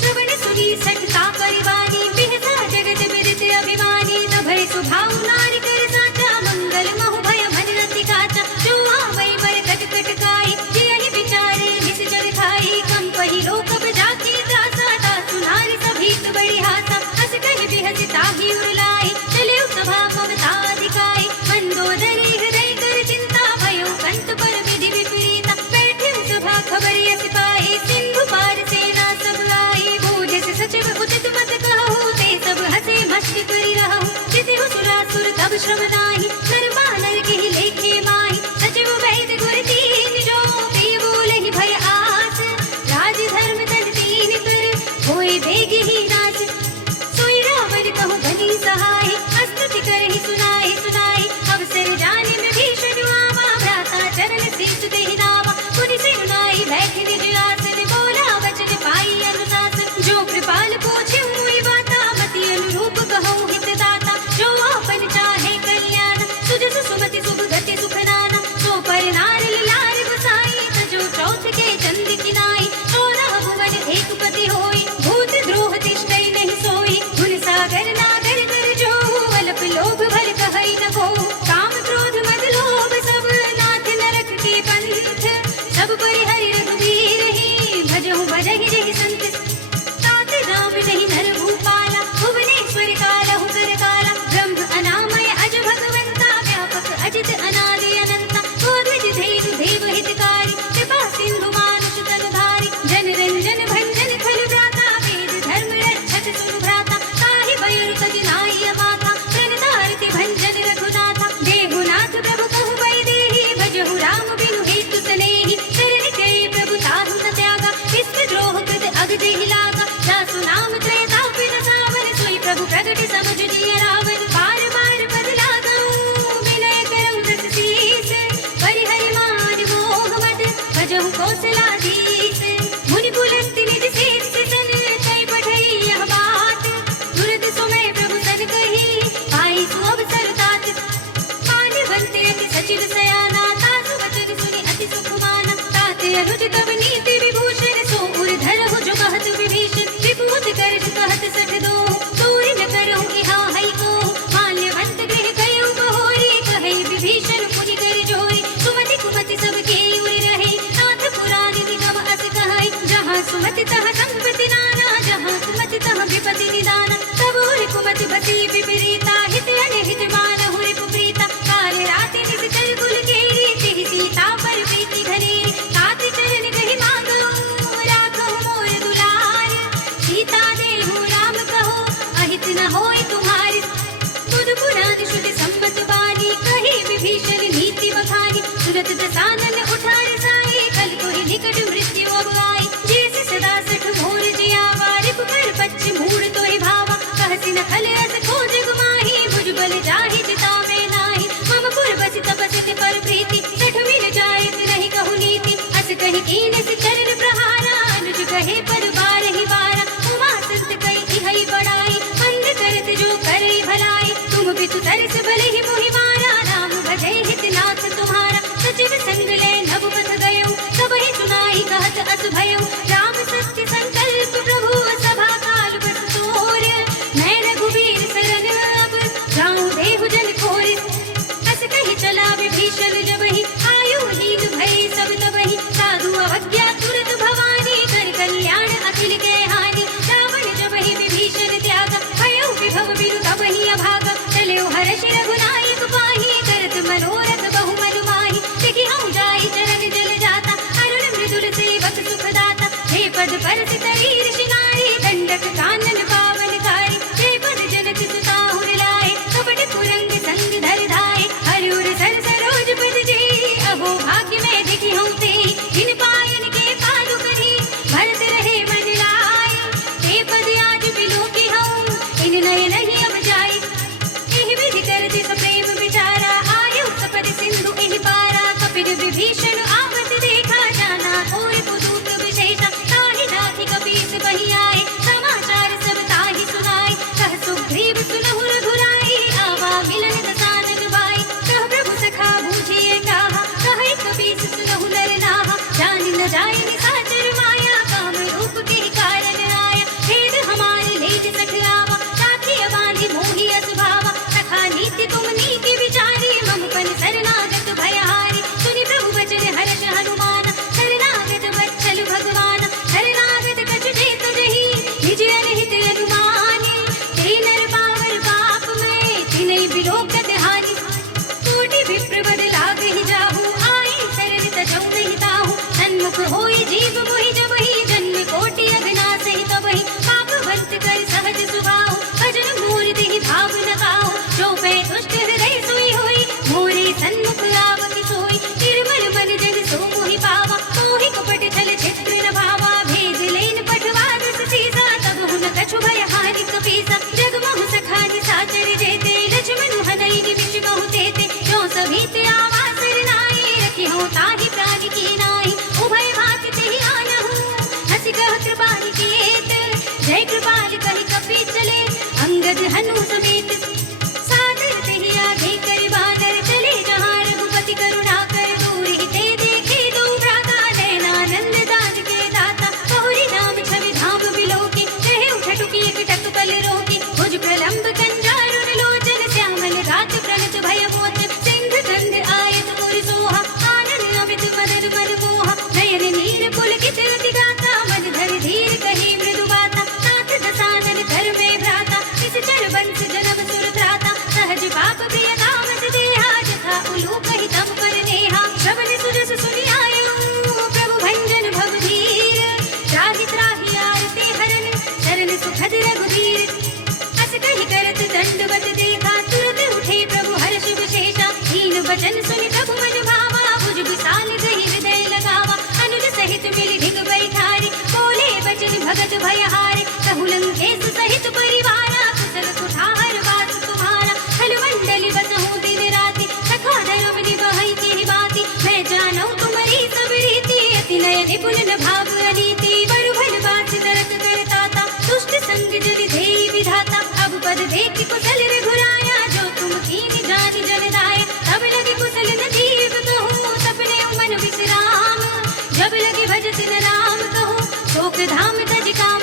श्रवण सुनी सठता परिवानी बिहसा जगत विदित अभिमानी न भय सुभाव नारी कर साचा मंगल महु भय मन अति काचा जो आवै बर कट कट काई जियहि विचारे निस जग खाई कम पहि लोक जाकी त्रासा तासु नारी सभीत बड़ी हासा हस कहि बिहस ताहि उरलाई चले सभा ममता अधिकाई मंदोदरी हृदय कर चिंता भयो कंत पर विधि विपरीता बैठे सभा खबर यस पाई सिंधु पार सेना सब आई बूझ सचिव उचित मत कहु ते सब हंसे मस्ती करी रहु जिति सुरासुर तब श्रम नाही नर बानर के लेखे माही सचिव वैद गुर तीन जो प्रिय बोलहि भय आस राज धर्म तन तीन कर होए बेग ही नाश सोई रावण कहु बनी सहाय स्तुति करहि सुनाए सुनाए अवसर जाने में भीषण आवा भ्राता चरण शीश देहि नावा पुनि सिरुनाई बैठि निज आसन बोला वचन पाई अनुशासन जो कृपाल पूछे हुई बाता मति अनुरूप कहूँ हित दाता जो आपन चाहे कल्याण पग देहि लागा, जासु नाम त्रयताप न सावन, सोई प्रभु प्रगट समझ जिय रावण। बार बार पद लागऊं विनय करऊं दस शीस, परिहरि मान मोह मद भजहु कौशलाधीश। मुनि पुलस्त्य निज शीर्ष सन, तै पठई यह बात, तुरत सुमय प्रभु सन कही, पाई सु अवसर तात। मानवंत अति सचिव सयाना, तासु वचन सुनि अति सुख माना। ताते अनुज तब नीति विभूषण, सो उर धरहु जो कहत विभीषण। विभूत करज कहत सठ दो, दूरि न करहु इहा हई को। माल्यवंत गृह कयउ बहोरी, कहई विभीषण मुनि कर जोरी। सुमति कुमति सब केई उर रहे, नाथ पुराण निगम अस कहई। जहाँ सुमति तहाँ संपत्ति नाना, जहाँ कुमति तहाँ विपत्ति निदाना। तब उर कुमति बसी विपरीता, हित अनहित मानहु रिपुप्रीता। काल राति निशिचर कुल केरी, तिहि सीता पर प्रीति घनेरी। तात चरण कहि मांगऊं, राखहु मोर दुलार। सीता देहु राम कहो, अहित न होय तुम्हारी। बुध पुराण शुद्ध सम्मत बानी, कही विभीषण नीति बखानी। तुरत दसानन उठार साई, कल कोहि निकट मृत्यु अब आई। जैसे सदा सठ मोर जियावा, रिपु कर पच्छ मूढ़ तोहि भावा। कहसि न खल अस खोज गुमाही, भुज बल जाहि चिता में नाही। मम पुर बसि तपस्ति पर प्रीति, सठ मिल जायत नहीं कहु नीति। अस कहि कीन सि चरण प्रहारा, अनुज कहे पर बारहि बारा। उमा संत कहि इहै बड़ाई, मंद करत जो करई भलाई। तुम बितु तरस भलहि मोहि मारा, राम भजै हित नाथ तुम्हारा। सचिव संग ले नभ पथ गयो, सबहि सुनाई कहत अस भयो। राम सत्य संकल्प प्रभु, सभा काल बस तोर। मैं रघुवीर सरन अब, जाऊं देहु जन खोर। अस कहि चला विभीषण जबहि, आयु हीन भय सब तबहि। साधु अवज्ञा तुरत भवानी, कर कल्याण अखिल के हानि। रावण जबहि विभीषण त्यागा, भयो विभव बिनु तबहि अभागा। चल्यो हर्षि रघुनायक पाहि, करत मनोरथ बहु मनु माहि। देखि हऊँ जाई चरण जल जाता, अरुण मृदुल सेवक सुख दाता। हे पद परस तरी ऋषि नारी, दंडक कानन पावनकारी। हे पद जनत सुताहुर लाए, कपट कुरंग संग धर धाए। हरिउर सर सरोज पद जेई, अहो भाग्य में देखि हऊँ तेई। इन पायन के पादुकरी, भरत रहे मन लाए। हे पद आज बिलोकी हऊँ, इन नयन ही अब जाई। एहि विधि करति सप्रेम विचारा, आयु सपद सिंधु एहि पारा। कपिल विभीषण आवत देखा, जाना और पुदूत विशेषा। ताहि नाथि कपीस बहि आए, समाचार सब ताहि सुनाए। कह सुग्रीव सुनहु रघुराई, आवा मिलन दसानन भाई। कह प्रभु सखा बूझिए काहा, कहै कपीस सुनहु नर नाहा। जानि न जाय निशाचर माया, काम रूप के कारण आया। भेद हमारे लेज सठ आवा, राखिय बांधि मोहि अस भावा। सखा नीति तुम नीति विचारी, मम पन शरणागत भयहारी। सुनि प्रभु वचन हर्ष हनुमाना, शरणागत वत्सल भगवाना। शरणागत कछु जेत जहि, निज अनहित अनुमानी। ते नर पावर पाप में, तिनै बिलोकत हानि। कोटि विप्र बद लागहि जाहु, आई शरण तजौ नहीं ताहु। सन्मुख होई जीव मोहि जबहि, जन्म कोटि अघनासहि तबहि। पापवंत कर सहज सुभाव, भजन मोर देहि भाव न काहु। जो पै दुष्ट हृदय सोई होई, मोरे सन्मुख आवति सोई। निर्मल मन जन सो मोहि पावा, मोहि कपट छल छिद्र न भावा। भेद लेन पठवा दस सीसा, तब हुन कछु भय हानि कपीसा। जग महु सखा निशाचर जेते, लक्ष्मण हनई निमिष बहु तेते। जो सभीत आवा सरनाई, रखि हूँ ताहि प्राण की नाई। उभय भाति तेहि आनहु, हसि कह कृपाल किएत। जय कृपाल कहि कपि चले, अंगद हनु समेत। सादर तेहि आगे कर बादर, चले जहाँ रघुपति करुणा कर। दूरि ते देखे दो भ्राता, नयनानंद दान के दाता। बहुरी नाम छवि धाम बिलोकी, कहे उठटुकी एकटक कल रोकी। भुज प्रलंब कंजारुण लोचन, श्यामल गात प्रणत भय मोचन। सिंध गंध आयत उर सोहा, आनन अमित मदन मन मोहा। नयन नीर पुलकित अति गाता, मन धर धीर कही मृदु बाता। नाथ दसानन धर्मे भ्राता, निश्चर बंस भगत भय हारे, कहु लंकेश सहित परिवारा, कुशल कुठार वास तुम्हारा। खल मंडली बसहु दिन राति, सखा धर्म निभाई की बाती। मैं जानू तुम्हारी सब रीति, अति नय निपुण न भाव अनीति। बरु भल बात दरत करताता, दुष्ट संग जल धेई विधाता। अब पद देख कुशल रघुराया, जो तुम कीन जानि जन दाय। तब लगे कुशल न जीव कहूँ, सपने मन विश्राम। जब लगे भजत न नाम कहूँ, शोक धाम तज काम।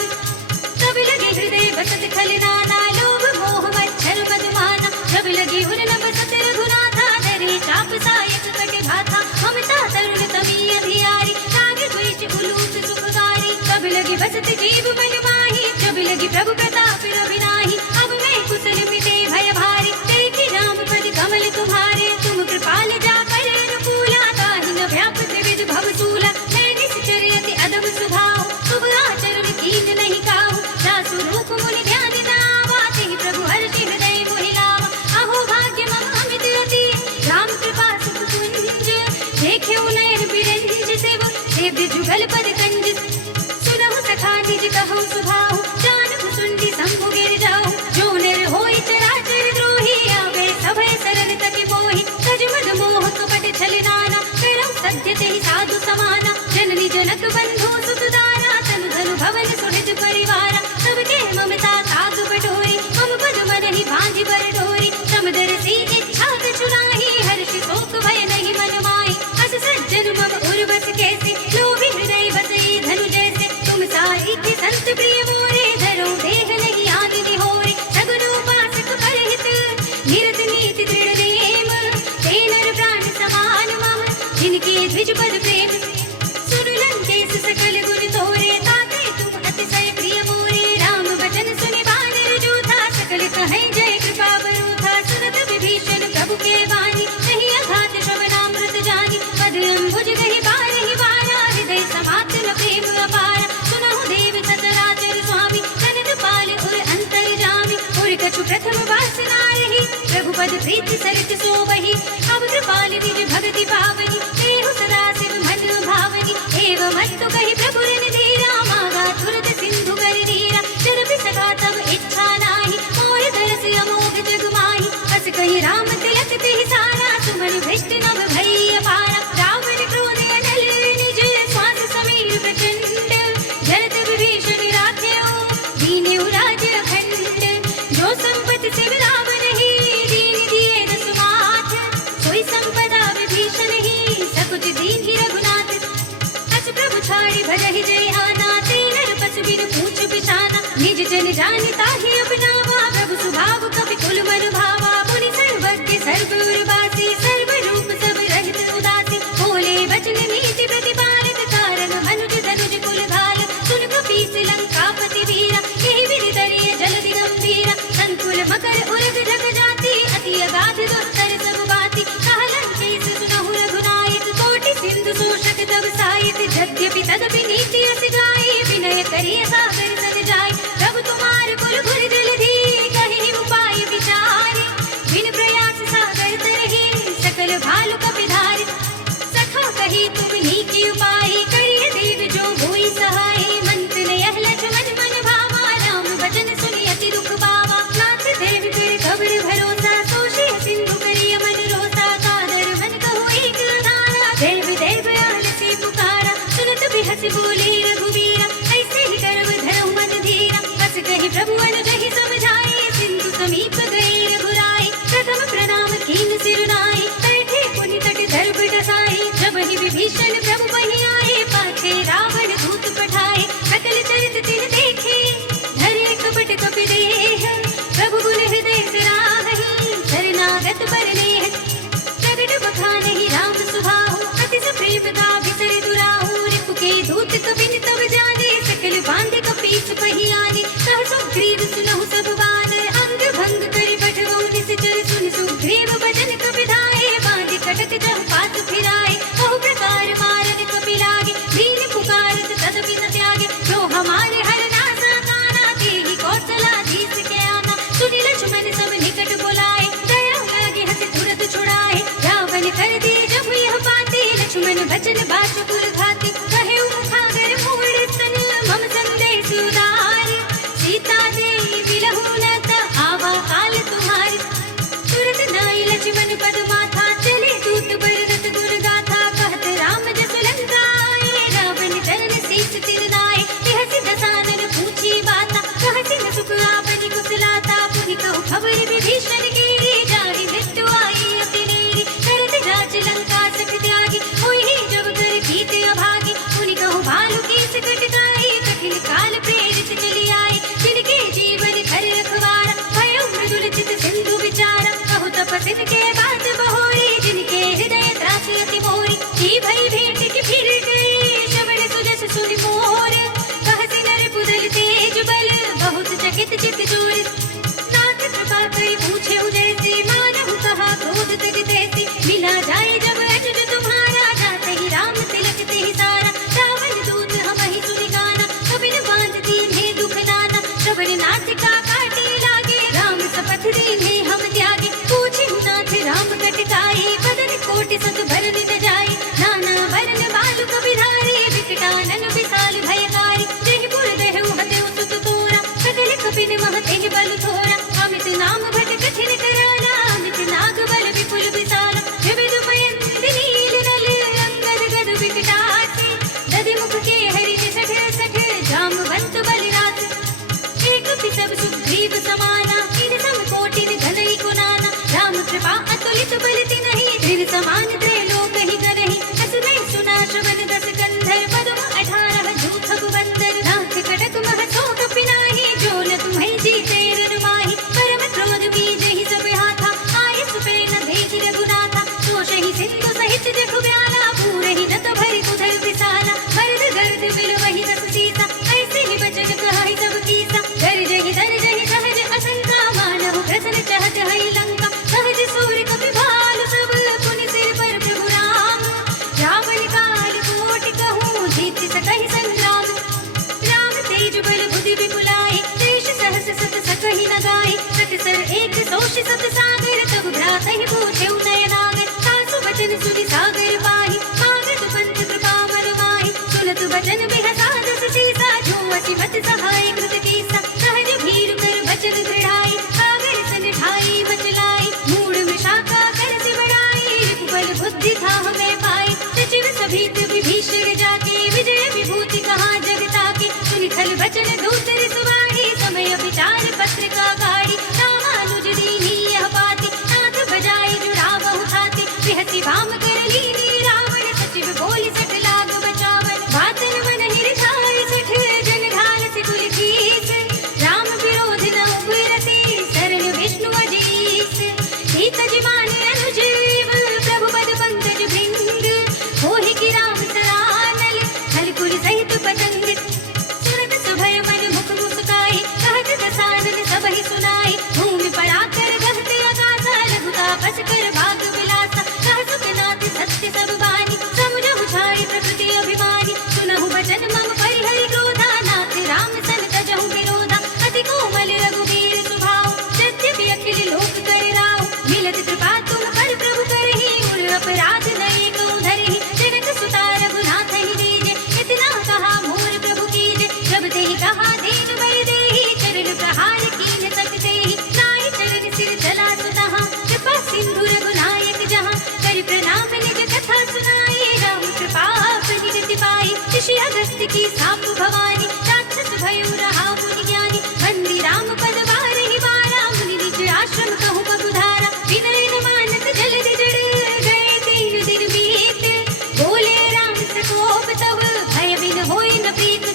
तब लगे हृदय बसत खल नाना, लोभ मोह मच्छर मधुमाना। जब लगे उर न बसत रघुनाथा, धरे चाप सायक कटे भाथा। ममता तरुण तमी अधियारी, राग द्वेष उलूट सुखकारी। तब लगे बसत जीव मन माही, जब लगे प्रभु प्रताप रविनाही। अब मैं कुशल मिटे भय भारी, देखी राम पद कमल तुम्हारे। तुम कृपाल जाकर अनुकूला, ताहि न व्यापत विध भवसूला। मैं निश्चर अति अदब स्वभाव, शुभ आचरण कीन नहीं काहू। दासु रूप मुनि ध्यान न आवा, तेहि प्रभु हर्षि हृदय मोहि लावा। अहो भाग्य मम अमित अति, राम कृपा सुख कुंज। देख्यउ नयन बिरंज शिव, सेव्य जुगल पद कंज। सुनहु सखा निज कहु सुभाहु, जानहु सुंडी शंभु गिर जाहु। जो नर होई चराचर द्रोही, आवे सभय सरल तके मोहि। तज मद मोह कपट छल नाना, करौ सत्य तेहि साधु समाना। जननी जनक बंधु सुत दारा, तनु धनु भवन सुहृद परिवारा। सबके ममता ताग बटोरी, मम पद मन ही बांधि बर डोरी। समदर सी इच्छा कछु नाही, हर्षि शोक भय नहीं मन माही। अस सज्जन मम उर्वस कैसे, लोभी हृदय बसई धनु जैसे। तुम साई के संत प्रिय मोरे, धरो देह नहीं आनि निहोरे। सगुन उपासक परहित, निरत नीति दृढ़ नेम। ते नर प्राण समान मम, जिनके द्विज पद प्रेम। सुन लंकेश सकल गुण तोरे, ताते तुम अतिशय प्रिय मोरे। राम वचन सुनि वानर जोधा, सकल कहें जय कृपा बरूथा। सुनत विभीषण प्रभु के वाणी, नहीं अघात श्रवणामृत जानी। पद अम्बुज गहि बारहि बारा, हृदय समात न प्रेम अपारा। सुनहु देव सचराचर स्वामी, कनन पाल उर अंतर जामी। उर कछु प्रथम वासना रही, प्रभु पद प्रीति सरित सोवहि। अब कृपाल निज भगति पावनी, देहु सदा शिव मन भावनी। एवं अस्तु कहि प्रभु रन धीरा, मागा तुरत सिंधु कर नीरा। जरपि सखा तब इच्छा नाही, मोर तरस अमोघ जग माही। बस कहि राम तिलक तिहि सारा, सुमन भ्रष्ट नभ भई अपारा। रावण क्रोध अनल निज, श्वास समीर प्रचंड। जरत विभीषण राख्यो, दीन्यु राज्य अखंड। जो संपत्ति शिव रावण ही, दीन दिए दसु माथ। सोई संपदा विभीषण ही, सकुच दीन्हि रघुनाथ। अस प्रभु छाड़ि भजहि जय आना, ते नर पशु बिनु पूछ बिछाना। निज जन जानि ताहि अपनावा, प्रभु सुभाव कपि कुल मन भावा। मुनि सर्वज्ञ सर्व उर्वासी, सर्व रूप सब रहित उदासी। बोले वचन नीति प्रतिपालित, कारण मनुज धनुज कुल घाल। सुन कपीस लंकापति वीरा, यही विधि तरिय जलधि गंभीरा। संकुल मकर उरग जग जाति, अति अगाध दुस्तर सब बाती। कहा लंकेश सुनहु रघुनायक, कोटि सिंधु शोषक तब सायक। यद्यपि तदपि नीति अस गाई, विनय करिय सागर सद जाय। प्रभु तुम्हार कुल गुर जलधि, कहि उपाय विचारे। बिन प्रयास सागर तरहि, सकल भालु कपिधारि। सखा कहि तुम नीकी उपाय, करिय देव जो होई सहाय। मंत्र यह लक्ष्मण मन भावा, राम वचन सुनि अति दुख पावा। नाथ देव कर खबर भरोसा, सोषे सिंधु करिय मन रोसा। कादर मन कहो एक अधारा, देव देव आलसी पुकारा। सुनत बिहस बोले रघुवीरा, ऐसे ही करब धरहु मन धीरा। बस कहि प्रभु अनुजहि समझाए, सिंधु समीप गए रघुराई। प्रथम प्रणाम कीन सिर नाई, बैठे पुनि तट दर्भ डसाई। जब ही विभीषण प्रभु बहि आए, पाछे रावण दूत पठाए। सकल चरित तिन देखे, धरे कपट कपि देह। प्रभु गुण हृदय सराहहि, शरणागत पर नेह। प्रगट बखानहि राम सुभाहु, अति सप्रेमता बिसरि दुराहु। रिपु के दूत कबिन तब जाने, सकल बांध कपीस पहि आने। कह सुग्रीव सुनहु सब बात, अंग भंग करि पठवउ निश्चर। सुनि सुग्रीव बचन कपि धाये, बांध कटक जहु पास फिराए। बहु प्रकार मारन कपि लागे, दीन पुकारत तदपि न त्यागे। जो हमारे हर नासा काना, तेहि कौशलाधीश के आना। सुनि लक्ष्मण सब निकट बुलाए, दया लागे हंस तुरत छुड़ाए। रावण कर दिए जब यह बातें, लक्ष्मण बचन बाचुकुर घाते। कहे मुखागर मूढ़ स्तन, मम संदेश उदार, सीता दे बिलहु न त आवा काल तुम्हारी। तुरत नाई लक्ष्मण पद माथा, चले दूत बरदत गुण गाथा। कहत राम जस लंका आए, रावण चरण शीस तिर नाए। बिहसि दसानन पूछी बाता, कहसि न सुख आपनि कुशलाता। पुनि कहु खबर विभीषण केरी, जानि मृत्यु आई अति नेरी। करत राज लंका सख त्यागी, होई जब कर कीते अभागी। पुनि कहु भालु कीस कटकाई, कठिन काल प्रेरित चली आई। जिनके जीवन धर रखवारा, भयो मृदुल चित सिंधु विचारा। कहु तपस्विन के बात बहोरी, जिनके हृदय त्रासि अति मोरी। की भई भेंट की फिर गए, श्रवण सुजस सुनि मोर। कहसि नर पुदल तेज बल, बहुत चकित चित चोर। नाथ कृपा कई पूछे जैसी, मानहु कहा क्रोध तज तैसी। मिला जाए जब अनुज तुम्हारा, जाते ही राम तिलक ते ही सारा। रावण दूत हमहि सुनि गाना, कबिन बांध दीन्हे दुख नाना। श्रवण नासिका काटे लागे, राम शपथ दीन्हे हम त्यागे। पूछिहु नाथ राम कटकाई, बदन कोटि सत भरन न जाई। नाना वरन बालु कबिधारी, विकटानन विशाल भयकारी। जहि पुर देहु हतेउ सुत तोरा, सकल कपिन मह तेहि बल थोरा। अमित नाम भट कठिन कराला, अमित नाग बल विपुल विशाला। विविध पयंति नील नल, अंगद गद विकटासी। दधि मुख के हरि सठ सठ, जामवंत बलिराज। एक पिसब सुग्रीव समाना, इन सम कोटिन घनई कुनाना। राम कृपा अतुलित बल तिनहि, धीर समान त्रैलोक ही करहि। असुरहि सुना श्रवण दस कंधर, पदम 18 जूथब बंदर। नाथ कटक मह शोक पिनाहि, जो न तुम्हें जीते रन माहि। परम क्रोध बीजहि सब हाथा, आयस पे न भेज रघुनाथा। दोषहि सिंधु सहित जखु ब्याला, पूरहि न तो भरि उधर विशाला। मर्द गर्द बिलवहि दस सीसा, ऐसे ही बचन कहहि सब कीसा। गर्जहि दर्जहि सहज असंका, मानहु प्रसन्न चहत हई लंका। सहज सूर कपि भालु सब, पुनि सिर पर प्रभु राम। रावण काल कोटि कहूँ, जीत सकहि संग्राम। राम तेज बल बुद्धि विपुलाई, देश सहस सत सकहि न गाई। सतसर एक सोष सत सागर, तब भ्रातहि पूछेउ नयनागर। सासु बचन सुनि सागर पाहि, कागद पंथ कृपा बल माहि। सुनत बचन बिहसा दस सीसा, जो असी मत सहाय कृत कीसा। सहज भीरु कर बचन दृढ़ाई, सागर सन ढाई मचलाई। मूढ़ विशाखा कर सि बड़ाई, रिपुबल बुद्धि था हमें पाई। सचिव सभीत विभीषण जाके, विजय विभूति कहा जगता के। सुनि खल बचन दूतर सुवाही, समय विचार पत्र का गाड़ी। रामानुज दीन्ही यह बाती, नाथ बजाए जुड़ावहु छाती। बिहसि वाम कर लीनी रावण, सचिव बोलि सठ लाग बचावन। बातन मन हिरछाय सठ, जन ढाल से कुल कीस। राम विरोध न उपरति, शरण विष्णु अजीस। सीतज माने अनुज देव, प्रभु पद पंकज भृंग। होहि की राम सरानल, हलकुल सहित पतंग। सुरत सभय मन मुख मुस्काई, कहत दसानन सबहि सुनाई। भूमि पराकर गहत आकाशा, रघुतापस कर भाग विलासा। कह सुखनाथ सत्य सब बानी, समुझहु छाई प्रकृति अभिमानी। सुनहु बचन मम परिहरि क्रोधा, नाथ राम सन तजहु विरोधा। अति कोमल रघुवीर स्वभाव, यद्यपि अखिल लोक कर राव। मिलत कृपा तुम पर प्रभु करहि, उर अपराध नये को धरहि। जनक सुता रघुनाथ ही दीजे, इतना कहा मोर प्रभु कीजे। जब तेहि कहा दीन बर देहि, चरण प्रहार कीन्ह सकतेहि। नाहि चरण सिर चला सुतहाँ, कृपा सिंधु रघुनायक जहाँ। कर प्रणाम निज कथा सुनाई, राम कृपा आपनि गति पाई। ऋषि अगस्त्य की साप भवानी, राक्षस भयो रहा मुनि ज्ञानी। बंदी राम पद बारहि बारा, मुनि निज आश्रम कहु बहुधारा। विनय न मानत जलधि जड़, गए 3 दिन बीत। बोले राम सकोप तब, भय बिन होई न प्रीत।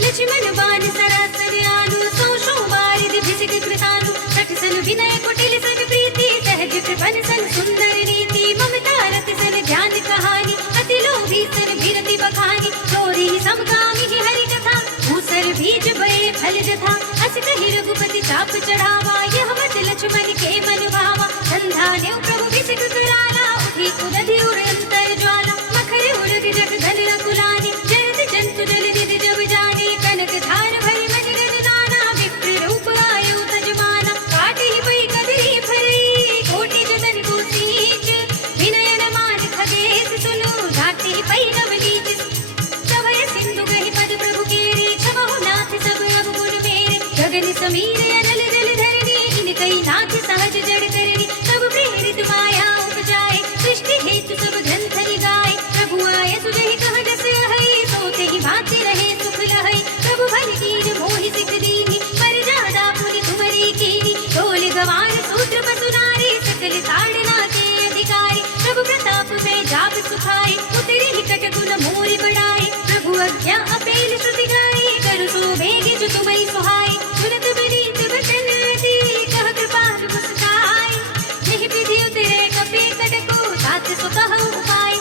लक्ष्मण बाण सरासन आनु, सौ सौ बारिधि भिषिक कृतानु। सठ सन विनय कुटिल सन प्रीति, सहज कृपन सन सुंदर नीति। ममता रत सन ज्ञान कहानी, अति लोभी सन बिरति बखानी। चोरी समकामी ही हरि कथा, भूसर बीज बड़े फल जथा। अस कहि रघुपति चाप चढ़ावा, यह मत लक्ष्मण के मन भावा। संधा नेउ प्रभु भिषिक कराला, उठी उदधि उर अंतर ज्वाला। मखर उरग जग धन रघुलानी, जयत जंतु जल निधि जब जानी। कनक धार भरि मन गण दाना, विप्र रूप आयु तजमाना। काटि पै कदरी फरई, कोटि जतन को सींच। विनय न मान खगेश सुनु, घाटी पै नव लीच। सभय सिंधु गहि पद प्रभु केरी, छमहु नाथ सब समीर अनल जल धरनी, इनकई नाथ सहज जड़ करनी। सब प्रेरित माया उपजाए, सृष्टि हेतु सब ग्रंथ गाए। प्रभु आए सुजहि कह जस अहै, सोते ही भांति रहे सुख लहै। प्रभु भल कीन मोहि सिख दीनी, पर जादा पुनि तुमरी कीनी। ढोल गवार सूत्र पसुनारी, सकल ताड़ना के अधिकारी। प्रभु प्रताप में जाप सुखाए, उतरी निकट गुण मोरि बढ़ाए। प्रभु आज्ञा अपेल श्रुति गाए, करु सो बेग जो तुम्है सुहाए। सुनत विनीत वचन अति, कह कृपाल मुस्काए। यही विधि उतरे कपि कटको, तात सो कहु उपाय।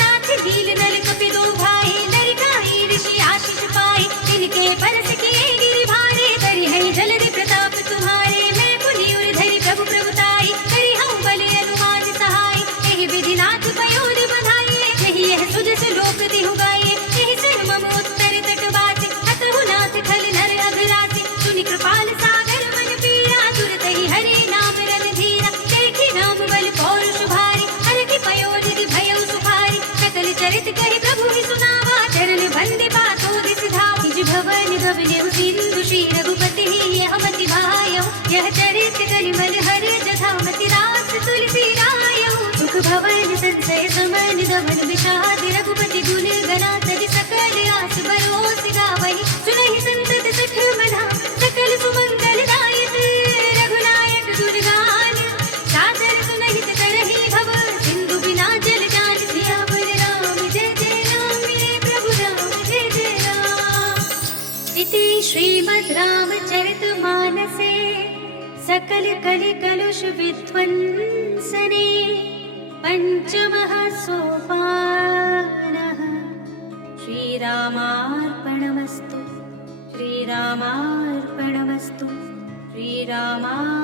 नाथ नील नल कपि दो भाई, नरकाई ऋषि आशीष पाए। तिनके परस किए गिरि भारे, करि है जलधि प्रताप तुम्हारे। मैं पुनि उर धरि प्रभु प्रभुताई, करि हूँ बल अनुमान सहाय। यही विधि नाथ पयोधि बधाइए, यही यह सुजस लोक दिहु गाइए। यही सर मम उत्तर तट बासी, हतहु नाथ खल नर अघरासी। सुनि कृपाल सागर मन पीरा, तुरत ही हरि नाम रन धीरा। देखि राम बल पौरुष भारी, हरखि पयोधि भयउ सुखारी। सकल चरित कहि प्रभु ही सुनावा, चरण बंदी पातो दिस धावा। निज भवन गवलेहु सिंधु श्री रघुपति यह मति भायौ। यह चरित कलिमल हरि जथा मति रास तुलसी रायौ। सुख भवन संचय समन दमन विषाद, रघुपति गुण गणा तज सकल आस बरोस गावहि। सुनहि संतत सठ मना, सकल सुमंगल दायक। रघुनायक गुणगान, सादर सुनहित करहि भव। सिंधु बिना जल जान, सियावर राम जय जय राम। मेरे प्रभु राम जय जय राम। इति श्रीमद् रामचरितमानसे सकल कलि कलुष विध्वंसने पंचमः सोपानः। श्रीरामार्पणमस्तु, श्रीरामार्पणमस्तु, श्रीरामार्पणमस्तु।